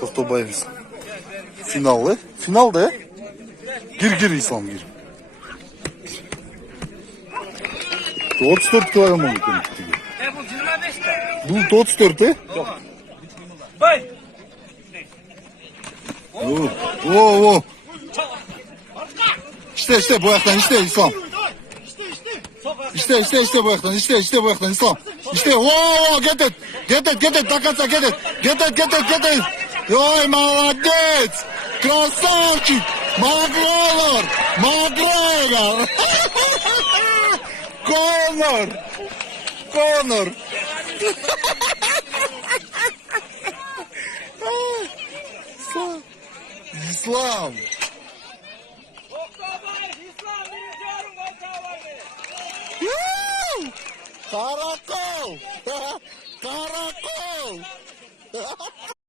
To'xtabаев İslam. Finalda. Finalda. Gir İslam gir. 34 kilogram oldu. Bu 34 he? Bay. Oo. İşte bu ayaktan işte İslam. İşte bu ayaktan işte bu ayaktan İslam. İşte get it Takasa get it. Yoy молодец. Красавчик. McGregor. Conor. İslam. Karakol.